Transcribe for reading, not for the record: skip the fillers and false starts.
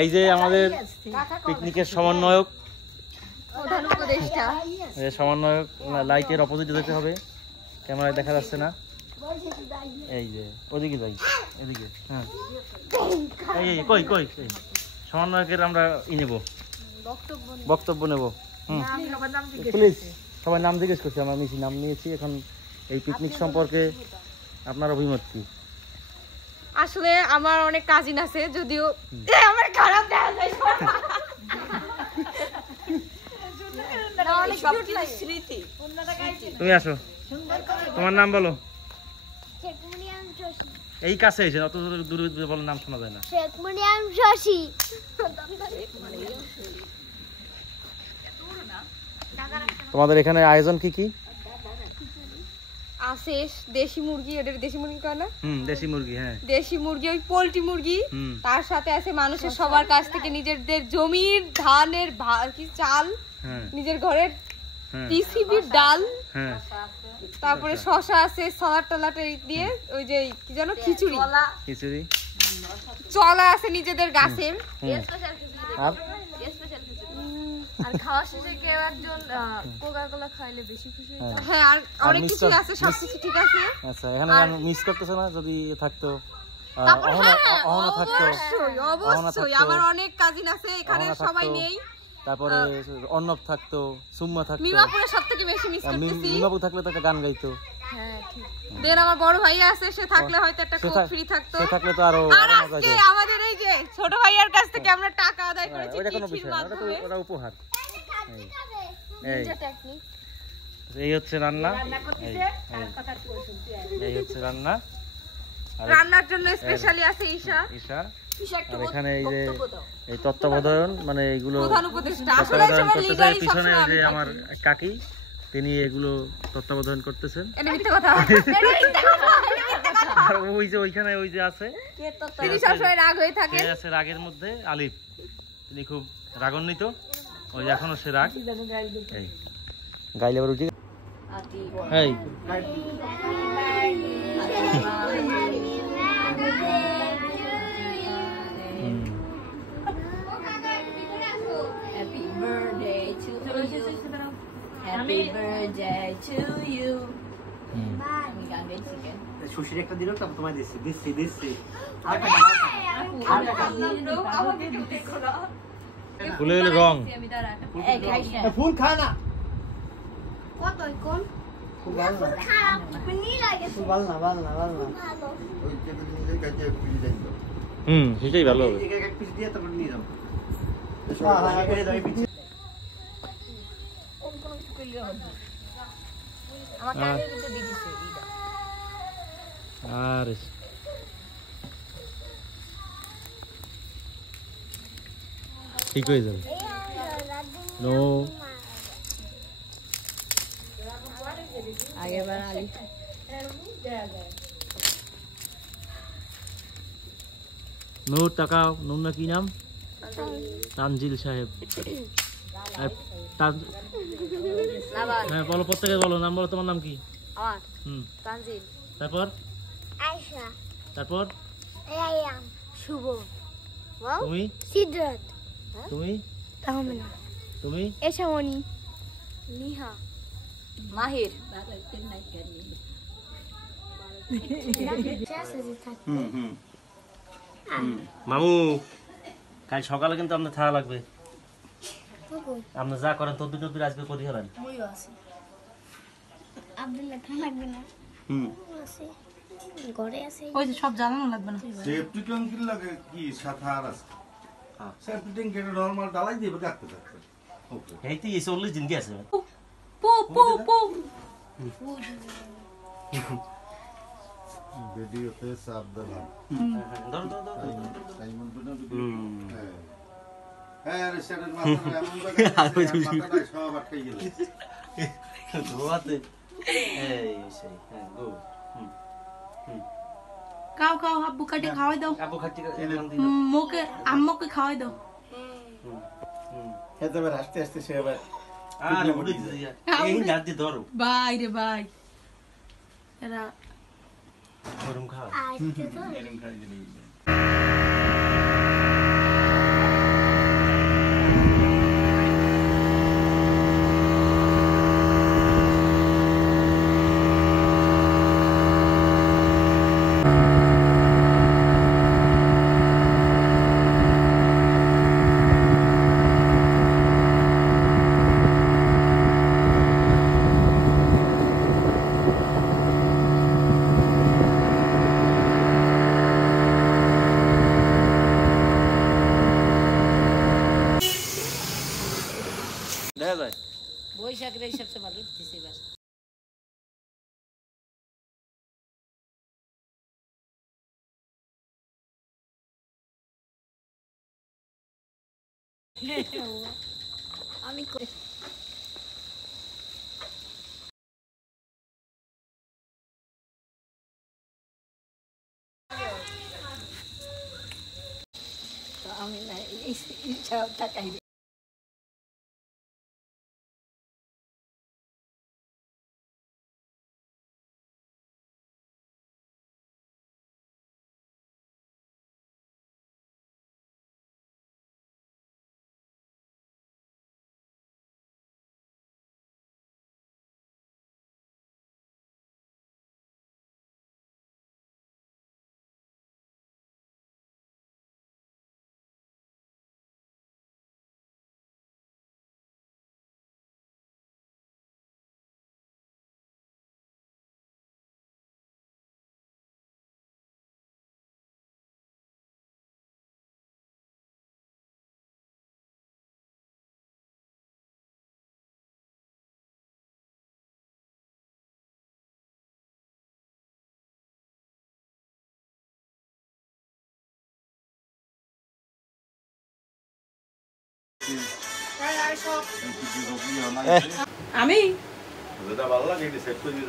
এই যে আমাদের পিকনিকের সমন্বয়ক প্রধান উপদেষ্টা সমন্বয়ক লাইটের অপোজিটে যেতে হবে, ক্যামেরায় দেখা যাচ্ছে না। এই যে ওদিকে যাই, এদিকে। হ্যাঁ এই কই কই সমন্বয়কের আমরা নেব, বক্তব্য নেব। প্লিজ সবাই নাম জিজ্ঞেস করছি, আমরা মিশি নাম নিয়েছি। এখন এই পিকনিক সম্পর্কে আপনার অভিমত কি? আসলে আমার অনেক কাজিন আছে, যদিও আমার খারাপ দেখা যায় তুমি আসো, তোমার নাম বলো। এই কাছে এসে অত দূরে দূরে বলো, নাম শোনা যায় না। তোমাদের এখানে আয়োজন কি কি আছে? দেশি মুরগি, ওদের দেশি মুরগি কয় না? দেশি মুরগি। হ্যাঁ দেশি মুরগি, ওই পোল্ট্রি মুরগি। তার সাথে আছে মানুষের সবার কাছ থেকে নিজেদের জমির ধানের কি চাল, নিজের ঘরের টিসিবির ডাল, তারপরে শশা আছে, সালাড টালাড দিয়ে ওই যে কি জানো খিচুড়ি চলা আছে নিজেদের গাছের। আর খাওয়া শেষে কেউ একজন কোকা-কোলা খাইলে বেশি খুশি হতো। হ্যাঁ, আর অনেক কিছু আছে, সবকিছু ঠিক আছে। আচ্ছা, এখানে মিস করতেছ না? যদি থাকতো অবশ্যই আমার অনেক কাজিন আছে, এখানে সবাই নেই। তারপরে অর্ণব থাকতো, সুম্মা থাকতো। মিমাপুরে সবথেকে বেশি মিস করতেছি। মিমাপু থাকলে তো একটা গান গাইতো। হ্যাঁ ঠিক। দেন আমার বড় ভাইয়া আছে, সে থাকলে হয়তো একটা কোক ফ্রি থাকতো। সে থাকলে তো আরো মজা হতো। আমাদের এই যে ছোট ভাইয়ার কাছ থেকে আমরা টাকা আদায় করেছি, ওটা কোনো বিষয় না, ওটা উপহার। এই হচ্ছে রান্না, এই হচ্ছে রান্না। রান্নার জন্য স্পেশালি আছে ঈশা। আর এখানে এই যে এই তত্ত্বাবধান, মানে এগুলো প্রধান উপদেষ্টা আসলে সবার লিডারই পিছনে যে আমার কাকি, তিনি এগুলো তত্ত্বাবধান করতেছেন। এটা মিথ্যা কথা, আর ওই যে ওইখানে ওই যে আছে, তিনি সবসময় রাগ হয়ে থাকে। সে আছে রাগের মধ্যে, আলিফ, তিনি খুব রাগান্বিত। ওই এখনো সে রাগ। এই গাইলে আবার উঠে এই Happy birthday to you. সুশীর একটা দিল, তারপর তোমায় দিচ্ছি ফুলের রং। ফুল খায় না, সেটাই ভালো হবে। এক পিস দিয়ে তারপর নিয়ে যাও। আর ঠিক হয়ে যাবে। নো নূর তাকাও, নূর না কি নাম? তানজিল সাহেব। হ্যাঁ বলো, প্রত্যেকে বলো নাম বলো। তোমার নাম কি? আমার তানজিল। তারপর আয়েশা। তারপর রায়ান। শুভ। তুমি? সিদ্ধার্থ। তুমি? তাহমিনা। তুমি? এশামণি। নিহা। মাহির। মামু, কাল সকালে কিন্তু আপনার থাকা লাগবে। আপনি যা করেন তদ্দুর তদ্দুর আজকে করি হবেন। আব্দুল্লাহ লাগবে না। আছে ঘরে আছে। ওই যে সব জানানো লাগবে না। সেফটি ট্যাঙ্ক লাগে কি সাথে আর আছে? হ্যাঁ, সেফটি ট্যাঙ্ক এটা নরমাল ডালাই দিবে রাখতে থাকতে। ওকে। এই তো 40 দিন কি আছে? পু পু পু। ভিডিওতে চাপ দিলাম। ধর ধর ধর। টাইম বন্ধ হ্যাঁ। হ্যাঁ, রেস্টারের মাথাটা এমন মাথাটা সব আটকে গেল। ধোয়াতে এই সেই। হ্যাঁ গো। খাও খাও, আব্বু কাটে খাওয়াই দাও। আব্বু খাচ্ছি মুখে আম্মুকে খাওয়াই দাও। খেতে এবার আস্তে আস্তে সে এবার আরে উড়ে গেছে। এই হাত দিয়ে ধরো। ভাই রে ভাই, এরা গরম খাও আর তো দেখা যায় বৈশাখের এই সবচেয়ে ভালো উঠতেছে এবার আমি আমি না এই টাকাই আমি যেটা ভালো লাগে এটা সেট করে দিই